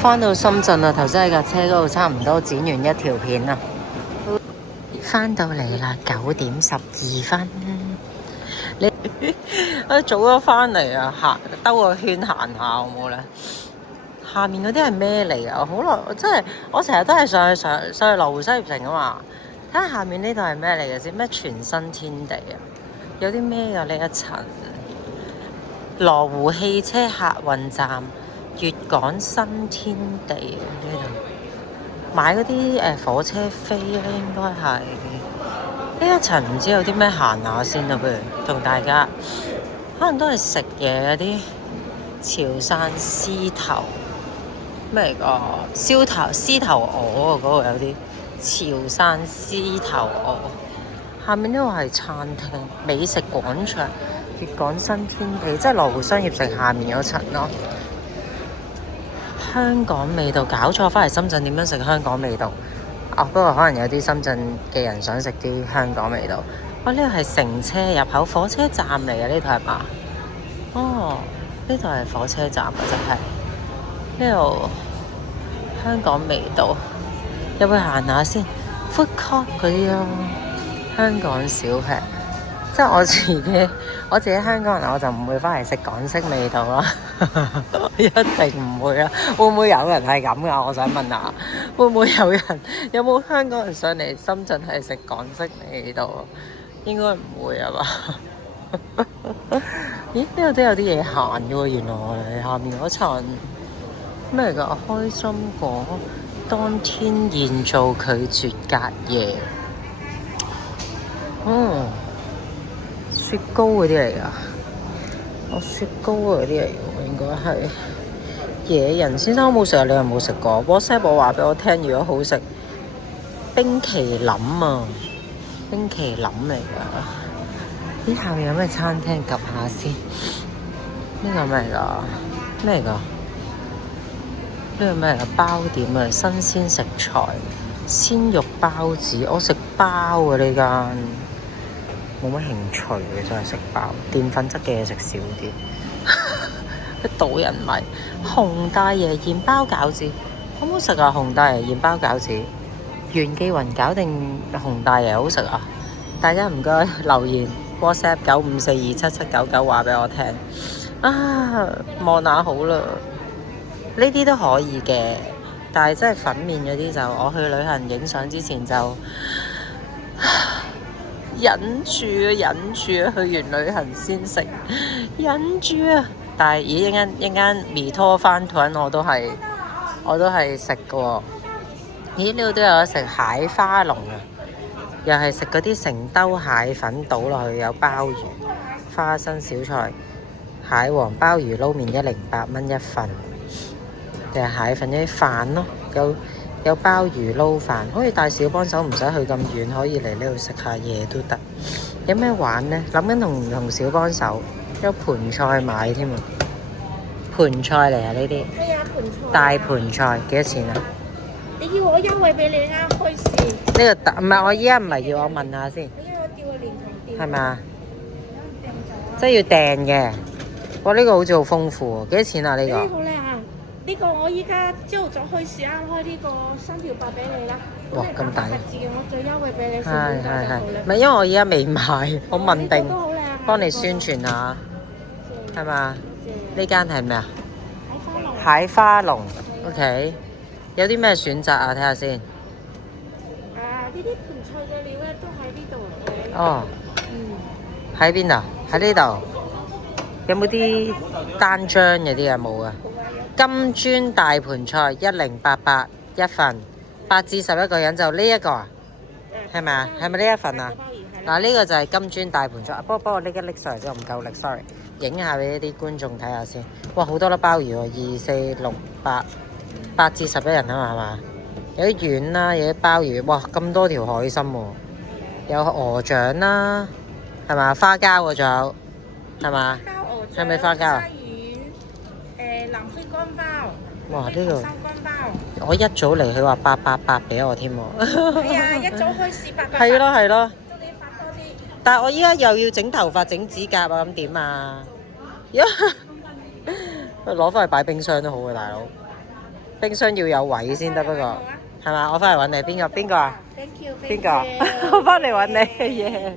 翻到深圳啦，頭先喺架車嗰度差唔多剪完一條片啦。翻到嚟啦，9:12。你早咗翻嚟啊，行兜個圈行下好冇咧？下面嗰啲係咩嚟啊？好耐，我成日都係上去羅湖商業城啊嘛。睇下下面呢度係咩嚟嘅先？咩全新天地啊？有啲咩㗎呢一層？羅湖汽車客運站、粵港新天地呢度買嗰啲火車飛咧，應該係呢一層。唔知有啲咩行下先啊？不如同大家可能都係食嘢嗰啲潮汕獅頭咩嚟㗎？獅頭鵝啊，嗰度有啲潮汕獅頭鵝。下面呢個係餐廳、美食廣場、粵港新天地，即係羅湖商業城下面嗰層咯。香港味道，搞錯，翻嚟深圳點樣食香港味道？不過可能有啲深圳嘅人想食啲香港味道。呢度係乘車入口，火車站嚟嘅，呢度係嘛？呢度係火車站啊，真係呢度香港味道，入去行下先。Food court 嗰啲咯，香港小吃，即係我自己香港人，我就唔會翻嚟食港式味道啦，一定唔會啦。會唔會有人係咁噶？我想問下，會唔會有冇香港人上嚟深圳係食港式味道？應該唔會啊嘛。咦？呢度都有啲嘢行嘅喎，原來下面嗰層咩嚟㗎？開心果當天現做拒絕隔夜。雪糕嗰啲嚟㗎，雪糕嗰啲嚟㗎，應該係野人先生冇食啊？你有冇食過？WhatsApp 我話俾我聽，如果好食，冰淇淋啊，冰淇淋嚟㗎。咦？下面有咩餐廳？及下先。呢個咩嚟㗎？咩嚟㗎？呢個咩嚟㗎？包點啊，新鮮食材，鮮肉包子。我食包啊呢間。冇乜興趣嘅，真係食飽，澱粉質嘅嘢食少啲。倒人迷，紅大爺鹽包餃子好唔好食啊？紅大爺鹽包餃子，袁記雲餃定紅大爺好食啊？大家唔該留言 WhatsApp 95427799話俾我聽。望下好啦，呢啲都可以嘅，但係真係粉麵嗰啲就我去旅行影相之前就。忍住去完旅行先食，忍住啊！但係一陣間未拖翻團，我都係食嘅喎。咦？呢度都有得食蟹花龍啊！又係食嗰啲成兜蟹粉倒落去，有鮑魚、花生小菜、蟹黃鮑魚撈麵108蚊一份，定係蟹粉啲飯咯，有鮑魚撈飯，可以帶小幫手，唔使去咁遠，可以嚟呢度食下嘢都得。有咩玩呢？諗緊同小幫手，有盤菜買添啊！盤菜嚟啊呢啲，大盤菜幾多錢啊？你要我優惠俾你啱開市。呢個唔係，我依家唔係要，我問下先。因為我叫佢連同店。係咪啊？即係要訂嘅。哇！呢個好似好豐富喎，幾多錢啊？呢個？好靚啊！呢個我依家朝早開市啱開呢個3條8俾你啦。哇！咁抵。我最優惠俾你。係。唔係因為我依家未買，我問定，幫你宣傳下，係嘛？呢間係咩啊？蟹花龍。OK。有啲咩選擇啊？睇下先。呢啲盤菜嘅料咧都喺呢度嘅。哦。喺邊啊？喺呢度。有冇啲單張嗰啲啊？冇啊。金磚大盤菜1088一份，8至11個人就呢一個啊？係咪啊？係咪呢一份啊？嗱，呢個就係金磚大盤菜。不過我拎上嚟之後唔夠力 ，sorry。影下俾啲觀眾睇下先。哇，好多粒鮑魚喎，2、4、6、8至11人啊嘛，係嘛？有啲丸啦，有啲鮑魚，哇，咁多條海參喎，有鵝掌啦，係嘛？花膠喎，仲有係嘛？係咪花膠啊？南非乾包。哇！呢個三乾包。我一早嚟，佢話888俾我添喎。係啊，一早開始888。係咯係咯。祝你發多啲。但係我依家又要整頭髮、整指甲啊，咁點啊？攞翻去擺冰箱都好嘅，大佬。冰箱要有位先得，不過係嘛？我翻嚟揾你，邊個啊？ Thank you，邊個？我翻嚟揾你耶！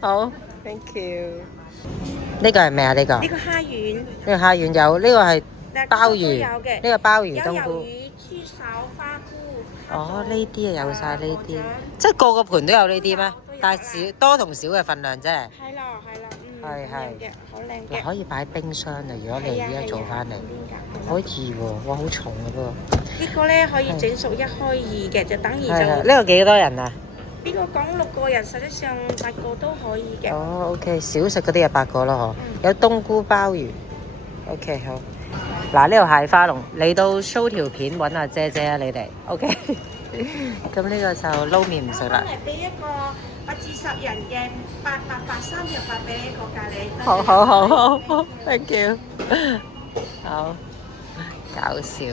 好 ，thank you。呢個係咩啊？呢個？呢個蝦丸，呢個蝦丸有，呢個係鮑魚，有嘅，呢個鮑魚有冬菇。魷魚、豬手、花菇。哦，呢啲啊有晒呢啲，即係個個盤都有呢啲咩？但係少多同少嘅份量啫。係啦，係嘅，好靚嘅。可以擺冰箱啊！如果你而家做翻嚟，可以喎，哇好重啊不過。呢個咧可以整熟1開2嘅，就等於就呢個幾多人啊？呢個講6個人，實際上8個都可以嘅。哦，OK，少食嗰啲就8個咯嗬。有冬菇鮑魚。OK 好。嗱呢度蟹花龍，嚟到 show 條片揾阿姐姐啊你哋。OK。咁呢個就撈麵唔食啦。嚟俾一個8至10人嘅883條8俾一個隔離。好 ，thank you。好，搞笑。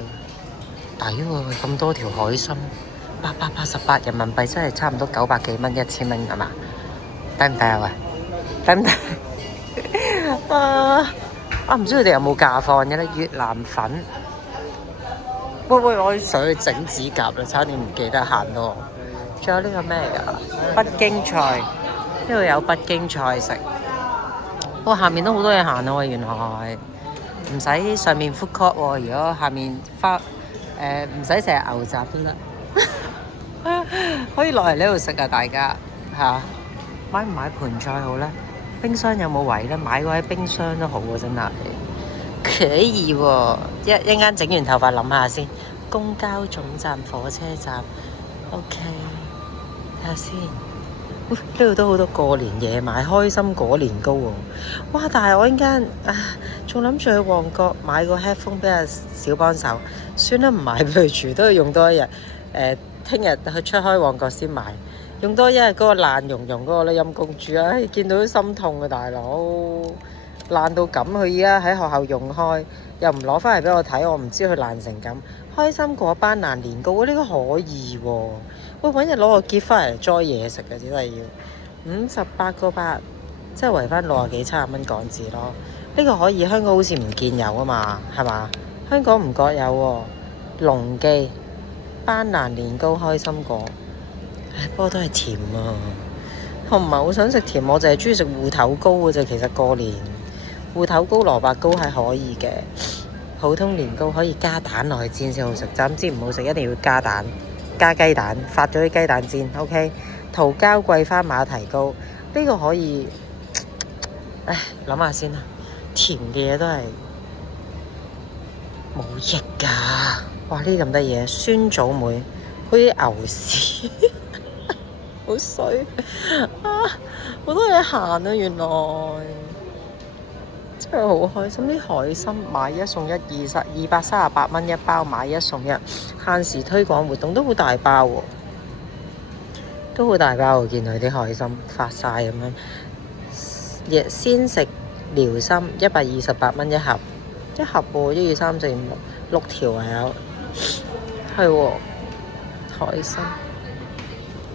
抵喎，咁多條海參，888人民幣真係差唔多900幾蚊1000蚊係嘛？抵唔抵啊喂？抵唔抵？唔知佢哋有冇假放嘅咧？越南粉。喂，我想去整指甲啦，差點唔記得行咯。仲有呢個咩嚟㗎？北京菜，呢度有北京菜食。哇，下面都好多嘢行咯，原來唔使上面 food court 喎。如果下面唔使成日牛雜都得，可以落嚟呢度食啊！大家嚇買唔買盤菜好咧？冰箱有冇位咧？買個喺冰箱都好喎，真係可以喎。一陣間整完頭髮諗下先。公交總站、火車站 ，OK， 睇下先。呢度都好多過年嘢買，開心果年糕喎。哇！但係我陣間仲諗住去旺角買個 headphone 俾阿小幫手，算啦，唔買俾佢住，都要用多一日。聽日去出開旺角先買，用多一日嗰個爛溶溶嗰個咧，陰公住啊！見到都心痛啊，大佬爛到咁，佢依家喺學校用開，又唔攞翻嚟俾我睇，我唔知佢爛成咁。開心果班蘭年糕呢個可以喎，喂，揾日攞個篋翻嚟裝嘢食嘅，只係要58個8，即係圍翻60幾70蚊港紙咯。呢個可以，香港好似唔見有啊嘛，係嘛？香港唔覺有喎。龍記班蘭年糕開心果，不過都係甜啊。我唔係好想食甜，我就係中意食芋頭糕嘅啫。其實過年芋頭糕、蘿蔔糕係可以嘅。普通年糕可以加蛋落去煎先好食，就咁煎唔好食，一定要加蛋、加雞蛋，發咗啲雞蛋煎。OK， 桃膠桂花馬蹄糕呢個可以，諗下先啦。甜嘅嘢都係冇益㗎。哇！呢啲咁得嘢，酸棗梅好似牛屎，好衰好多嘢行啊，原來。真係好開心，啲海參買1送1，238蚊一包，買1送1，限時推廣活動都好大包喎，都好大包喎，見佢啲海參發晒咁樣。鮮食遼參128蚊一盒，一盒喎，1、2、3、4、5、6條係有，係喎海參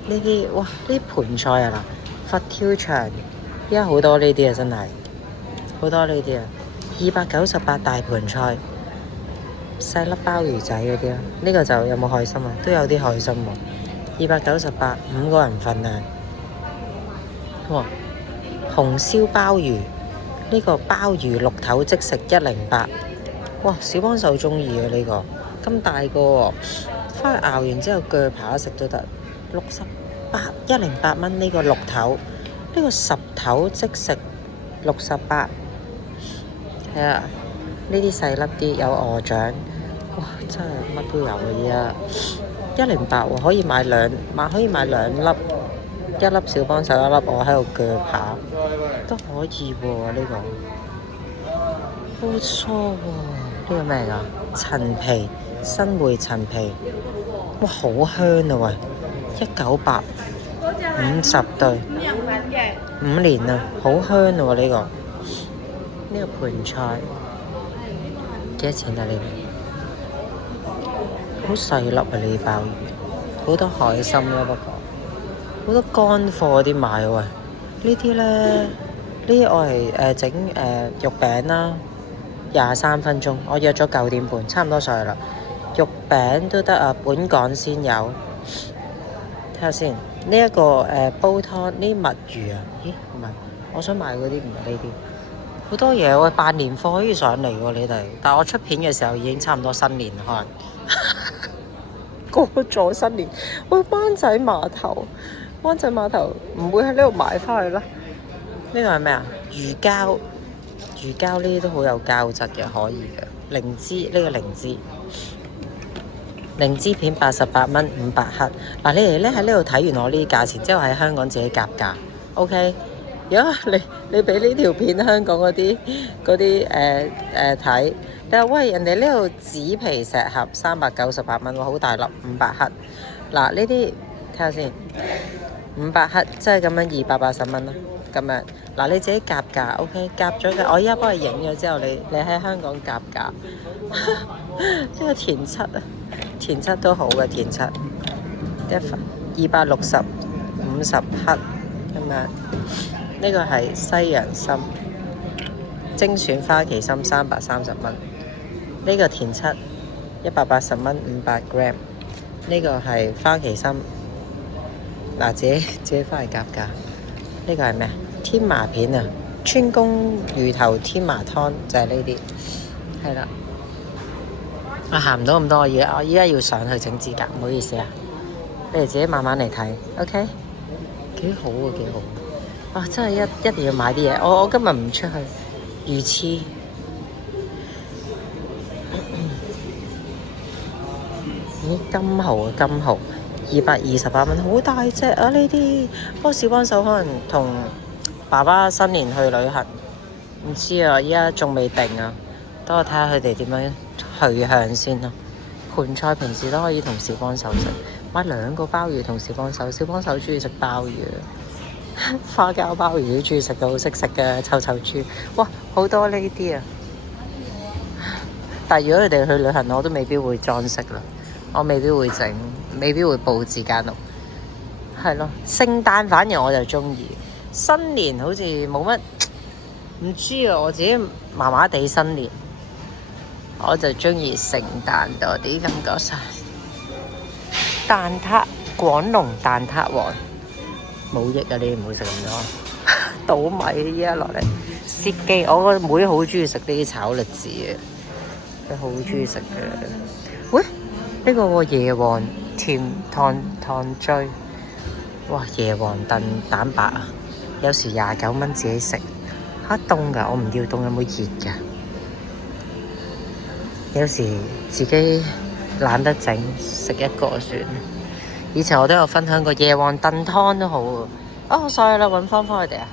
呢啲，哇！呢盤菜啊嗱，佛跳牆依家好多呢啲啊，真係。好多呢啲啊，298大盤菜，細粒鮑魚仔嗰啲啊，呢個就有冇海參啊？都有啲海參喎，298 5個人份啊！哇，紅燒鮑魚，呢個鮑魚綠頭即食108，哇！小幫手中意啊呢個，咁大個喎，翻去熬完之後鋸扒食都得，108蚊呢個綠頭，呢個十頭即食68。係啊，呢啲細粒啲有鵝掌，哇！真係乜都有嘅依家108喎，可以買兩粒，一粒小幫手，一粒我喺度鋸扒都可以喎。呢個好錯喎，呢個咩㗎？陳皮新會陳皮，哇！好香啊喂，198 50對5人份嘅，5年啊，好香啊喎呢個。呢個盤菜幾多錢啊？呢啲好細粒啊！呢啲鮑魚好多海參咯，不過好多乾貨啲買喎。呢啲咧，呢啲我係整肉餅啦，23分鐘。我約咗9點半，差唔多上去啦。肉餅都得啊，本港先有。睇下先，呢一個煲湯呢墨魚啊，咦唔係，我想買嗰啲唔係呢啲。好多嘢喎，辦年貨可以上嚟喎你哋，但係我出片嘅時候已經差唔多新年可能過咗新年。喂，灣仔碼頭唔會喺呢度買翻去啦。呢個係咩啊？魚膠呢啲都好有膠質嘅，可以嘅。靈芝呢個靈芝片88蚊500克。嗱，你哋咧喺呢度睇完我呢啲價錢之後，喺香港自己夾價 ，OK？如果你俾呢條片香港嗰啲睇，你話喂人哋呢度紙皮石盒398蚊喎，好大粒500克。嗱呢啲睇下先，500克即係咁樣280蚊啦。咁樣嗱你自己夾價 OK， 夾咗嘅，我依家幫你影咗之後，你喺香港夾價。呢個田七啊，田七都好嘅，田七260 50克咁樣。呢個係西洋參精選花旗參330蚊。呢個田七180蚊500 gram。呢個係花旗參，嗱自己翻嚟夾價。呢個係咩？天麻片啊，川芎魚頭天麻湯就係呢啲，係啦。我行唔到咁多，我依家要上去整指甲，唔好意思啊。你哋自己慢慢嚟睇 ，OK？ 幾好啊，幾好！哇，真係一定要買啲嘢。我今日唔出去，魚翅。咦，金蠔228蚊，好大隻啊！呢啲不過小幫手可能同爸爸新年去旅行，唔知啊，依家仲未定啊。等我睇下佢哋點樣去向先啦。盤菜平時都可以同小幫手食，買2個鮑魚同小幫手。小幫手中意食鮑魚，花膠鮑魚都中意食到好識食嘅臭豬。哇，好多呢啲啊！但係如果佢哋去旅行，我都未必會裝飾啦。我未必會整，未必會佈置間屋，係咯。聖誕反而我就中意，新年好似冇乜，唔知啊。我自己麻麻地新年，我就中意聖誕多啲感覺上。蛋撻，廣隆蛋撻王冇益啊！你唔好食咁多，倒米依家落嚟，切記我個妹好中意食呢啲炒栗子嘅，佢好中意食嘅。喂！呢個喎椰皇甜糖綴，哇！椰皇蛋白啊，有時29蚊自己食，嚇凍㗎，我唔要凍，有冇熱㗎？有時自己懶得整，食一個算。以前我都有分享過椰皇燉湯都好啊，哦，sorry啦，揾翻佢哋啊。